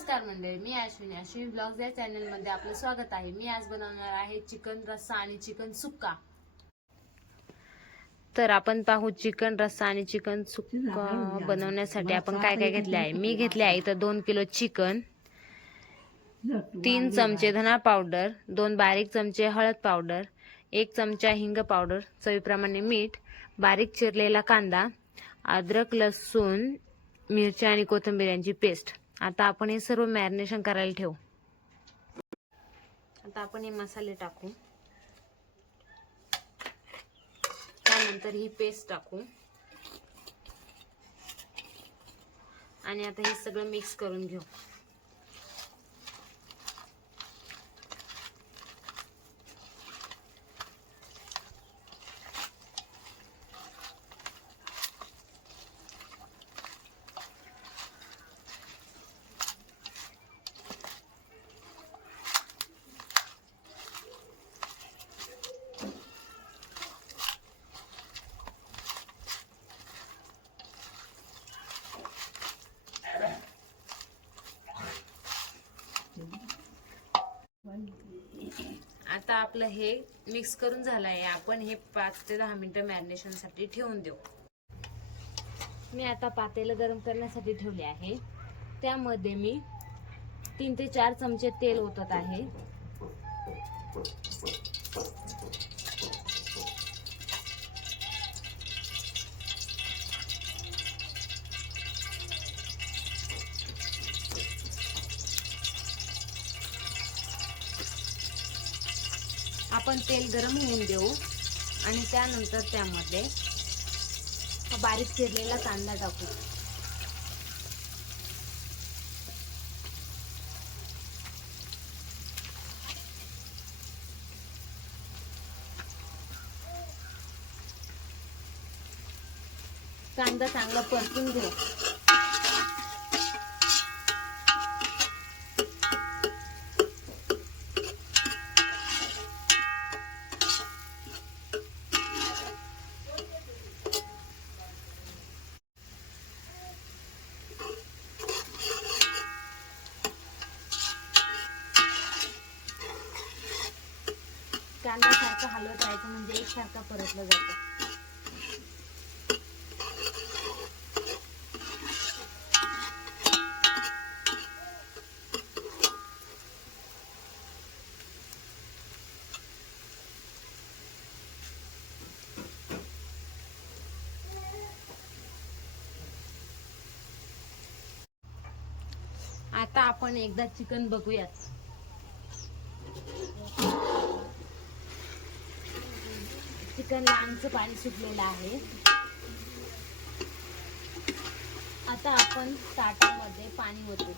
नमस्कार मंडळी, मी अश्विनी ब्लॉग्स या चॅनल मध्ये आपलं स्वागत आहे। मी आज बनवणार आहे चिकन रस्सा आणि चिकन सुक्का। तर आपण पाहू चिकन रस्सा आणि चिकन सुक्का बनवण्यासाठी आपण काय काय घेतले आहे। मी घेतले आहे इथं 2 किलो चिकन, 3 चमचे धना पावडर, 2 बारीक चमचे हळद पावडर, 1 चमचा हिंग पावडर, चवीप्रमाणे मीठ, बारीक चिरलेला कांदा, अद्रक लसूण मिरच्या आणि कोथिंबीर यांची पेस्ट। आता आपण हे सर्व मॅरिनेशन करायला ठेवू। आता आपण हे मसाले टाकू, त्यानंतर ही पेस्ट टाकू आणि आता हे सगळं मिक्स करून घेऊ। आता आपलं हे मिक्स करून झालं आहे। आपण हे 5 ते 10 मिनिटं मॅरिनेशन साठी ठेवून देऊ। मी आता पातेलं गरम करण्यासाठी ठेवले आहे। त्यामध्ये मी 3 ते 4 चमचे तेल ओतत आहे। आपण तेल गरम होऊन देऊ आणि त्यानंतर त्यामध्ये बारीक चिरलेला कांदा टाकू। कांदा चांगला परतून घेऊ। कांदा सारखा हलवत राहायचं म्हणजे एकसारखा परतला जातो। आता आपण एकदा चिकन बघूयात। चिकन लांबचं पाणी सुटलेलं आहे। आता आपण ताटामध्ये पाणी ओतू।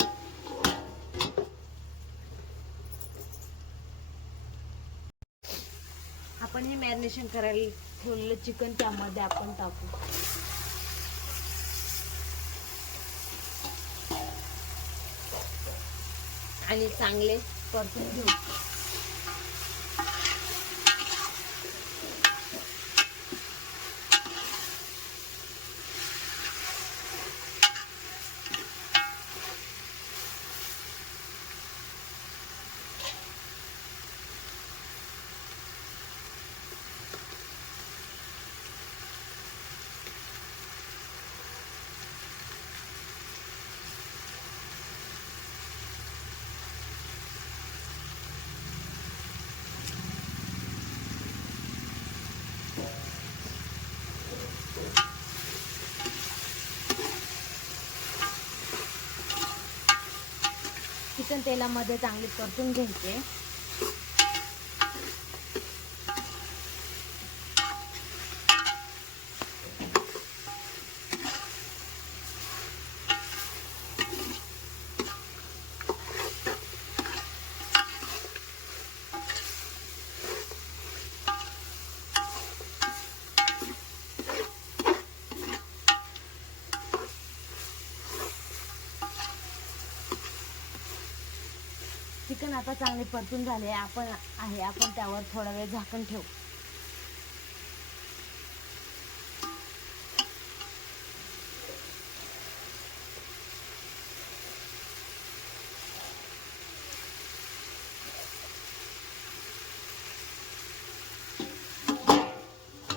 आपण हे मॅरिनेशन करायला ठेवलेलं चिकन त्यामध्ये आपण टाकू आणि चांगले परतून घेऊ। चिकन तेलामध्ये चांगले परतून घ्यायचे। चिकन आता चांगले परतून झाले आपण त्यावर थोडा वेळ झाकण ठेवू।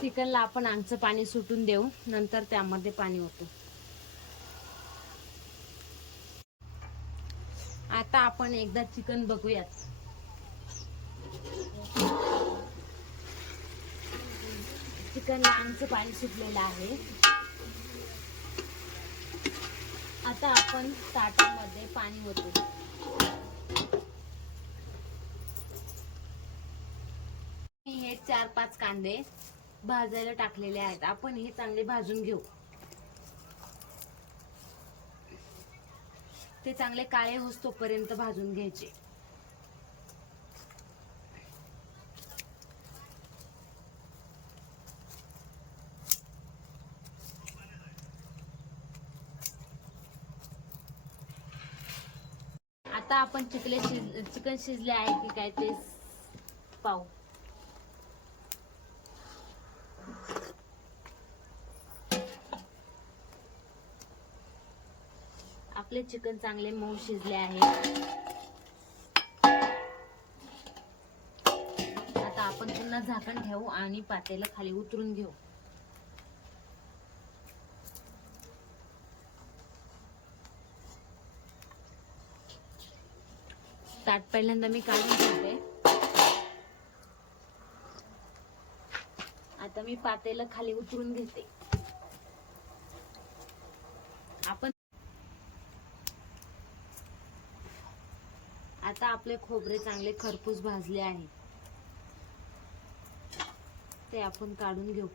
चिकनला आपण अंगचं पाणी सुटून देऊ, नंतर त्यामध्ये पाणी ओतू. आता आपण एकदा चिकन बघूयात. चिकनला अंगचं पाणी सुटलेलं आहे. आता आपण ताटामध्ये पाणी ओतू. हे 4-5 कांदे भाजायला टाकलेले आहेत. आपण हे चांगले भाजून घेऊ. ते चांगले काळे होईस्तोपर्यंत भाजून घ्यायचे. आता आपण चिकन शिजले आहे की काय ते पाहू. आपले चिकन चांगले मऊ शिजले आहे. आता आपण पुन्हा झाकण ठेवू आणि पातेलं खाली उतरून घेऊ. ताट पहिल्यांदा मी काढून ठेवते. आता मी पातेलं खाली उतरून घेते. आपण आता आपले खोबरे चांगले खरपूस भाजले आहे. ते आपण काढून घेऊ.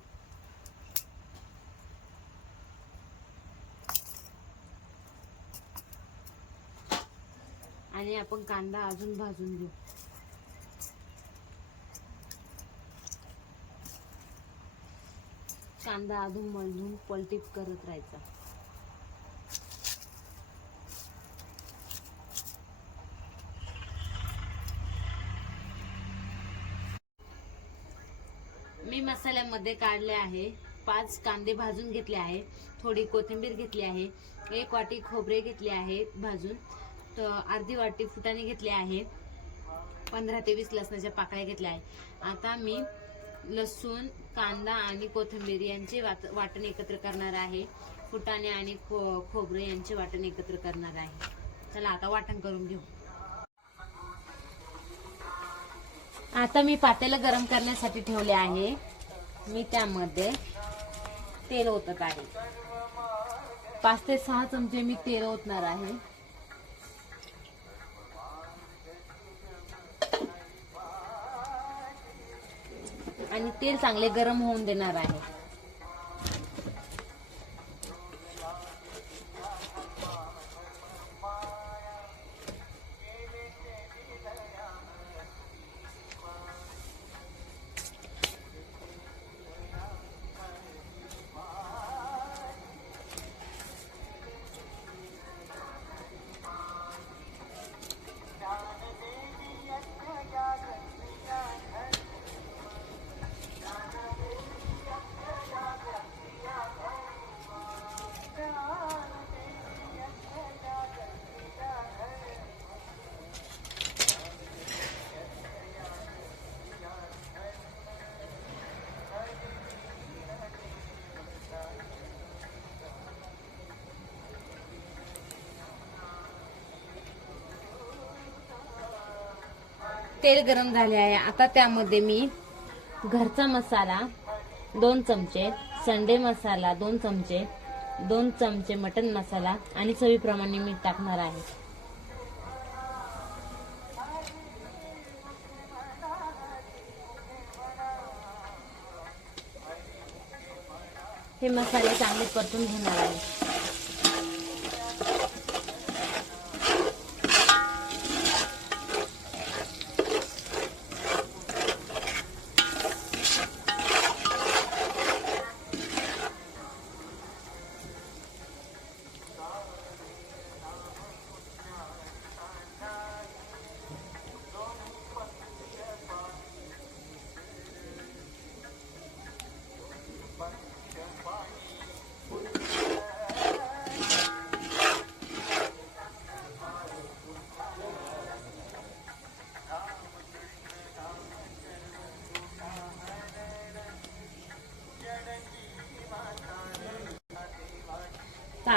आणि आपण कांदा अजून भाजून घेऊ. कांदा अजून मळून पलटीप करत राहायचा. मी मसाल्यामध्ये काढले आहे. 5 कांदे भाजून घेतले आहे. थोडी कोथिंबीर घेतली आहे. 1 वाटी खोबरे घेतले आहे भाजून. तर अर्धी वाटी फुटाणे घेतले आहे. 15 ते 20 लसणाच्या पाकळ्या घेतल्या आहे. आता मी लसूण, कांदा आणि कोथिंबीर यांचे वाटण एकत्र करणार आहे. फुटाणे आणि खोबरे यांचे वाटण एकत्र करणार आहे. चला आता वाटण करून घेऊ. आता मी पातेलं गरम करण्यासाठी ठेवले आहे. मी त्यामध्ये तेल ओतत आहे. 5 ते 6 चमचे मी तेल ओतणार आहे. आणि तेल चांगले गरम होऊन देणार आहे. तेल गरम झाले आहे. आता त्यामध्ये मी घरचा मसाला 2 चमचे, संडे मसाला 2 चमचे, 2 चमचे मटन मसाला आणि चवीप्रमाणे मीठ टाकणार आहे. हे मसाले चांगले परतून घेणार आहे.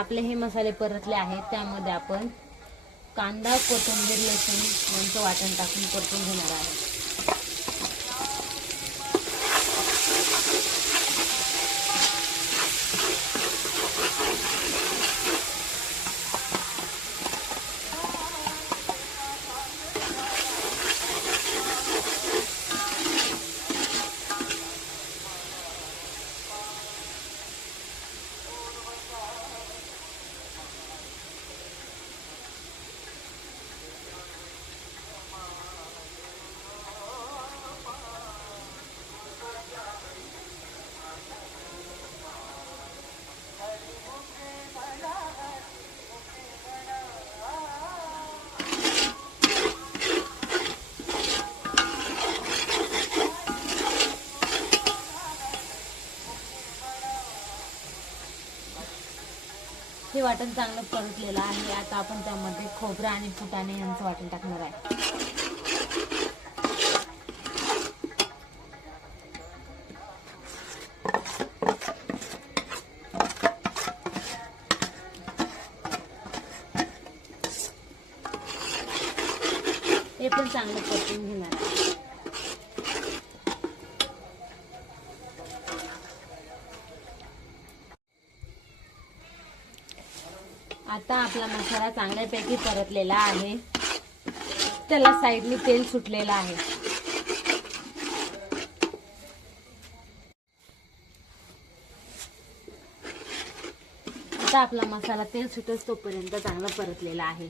आपले हे मसाले परतले आहेत, त्यामध्ये आपण कांदा, कोथिंबीर, लसूण यांचं वाटण टाकून परतून घेणार आहे. हे वाटण चांगलं परतलेलं आहे. आता आपण त्यामध्ये खोबरं आणि फुटाणे यांचं वाटण टाकणार आहे. हे पण चांगलं परतून घेणार आहे. आता आपला मसाला चांगल्यापैकी परतलेला आहे. त्याला साईडने तेल सुटलेलं आहे. आता आपला मसाला तेल सुटस तोपर्यंत चांगला परतलेला आहे.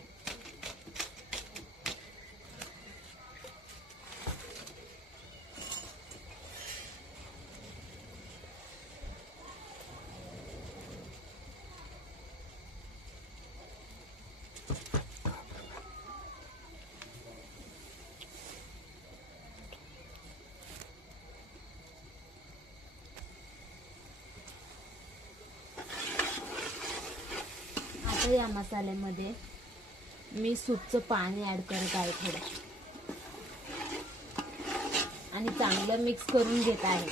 आता या मसाल्यामध्ये मी सूपचं पाणी ऍड करत आहे थोडं, आणि चांगलं मिक्स करून घेत आहे.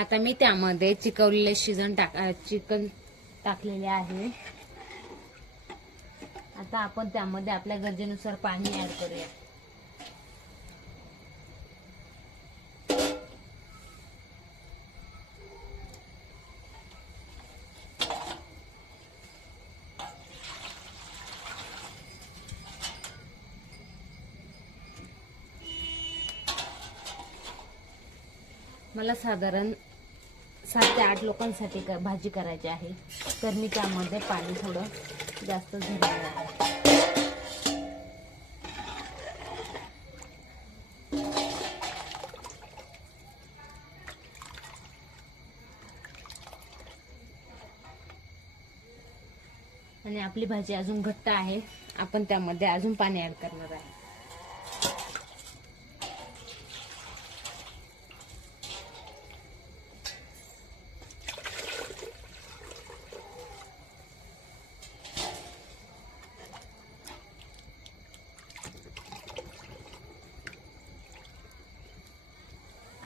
आता मी त्यामध्ये चिकवलेले चिकन टाकलेले आहे. आता आपण त्यामध्ये आपल्या गरजेनुसार पाणी ऍड करूया. मला साधारण 7 ते 8 लोकांसाठी भाजी करायची आहे, तर मी त्यामध्ये पाणी थोडं जास्त घालणार आहे. आणि आपली भाजी अजून घट्ट आहे, आपण त्यामध्ये अजून पाणी ऍड करणार आहे.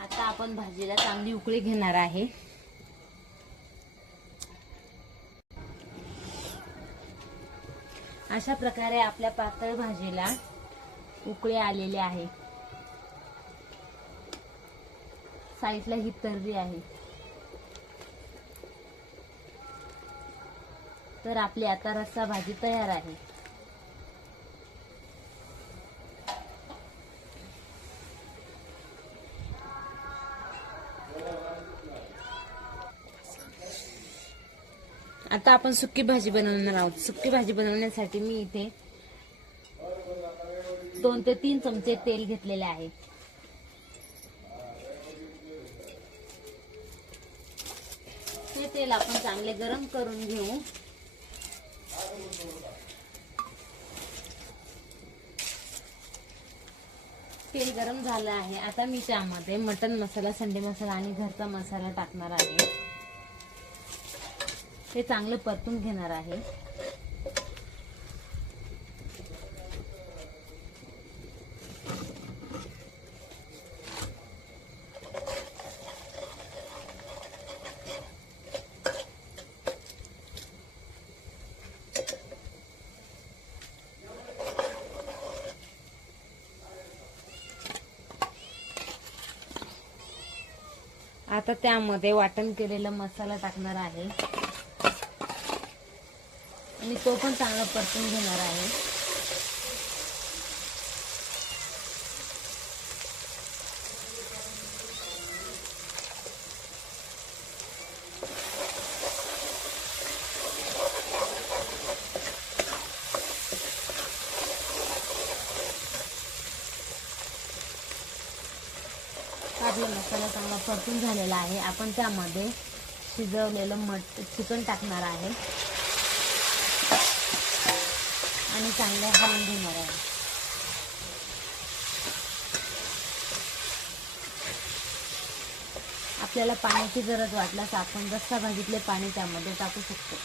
आता आपण भाजीला चांगली उकळी घेणार आहे. अशा प्रकारे आपल्या पातळ भाजीला उकळी आलेली आहे. साईडला ही तर्री आहे. तर आपली आता रस्सा भाजी तयार आहे. आता आपण सुकी भाजी बनवणार आहोत. सुकी भाजी बनवण्यासाठी मी इथे 2 ते 3 चमचे तेल घेतलेले आहे. हे तेल आपण चांगले गरम करून घेऊ. तेल गरम झालं आहे. आता मी त्यामध्ये मटन मसाला, संडे मसाला आणि घरचा मसाला टाकणार आहे. हे चांगलं परतून घेणार आहे. आता त्यामध्ये वाटण केलेला मसाला टाकणार आहे आणि तो पण चांगला परतून घेणार आहे. आपला मसाला चांगला परतून झालेला आहे. आपण त्यामध्ये शिजवलेलं चिकन टाकणार आहे आणि चांगलं हलवून घेणार आहे. आपल्याला पाण्याची गरज वाटल्यास आपण रस्सा भाजीतले पाणी त्यामध्ये टाकू शकतो.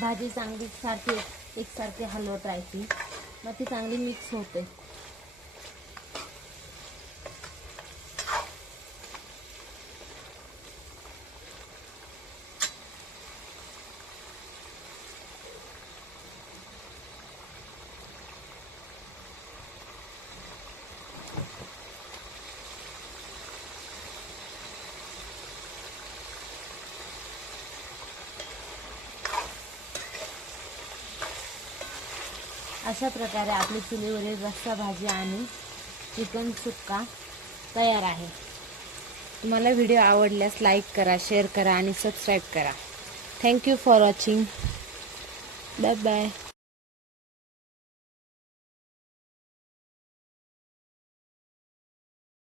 भाजी चांगली एकसारखी हलवत राहायची, मग ती चांगली मिक्स होते. अशा प्रकारे आपली चुलीवरील रस्सा भाजी आणि चिकन सुक्का तयार आहे. तुम्हाला व्हिडिओ आवडल्यास लाईक करा, शेअर करा आणि सबस्क्राईब करा. Thank you for watching. Bye bye.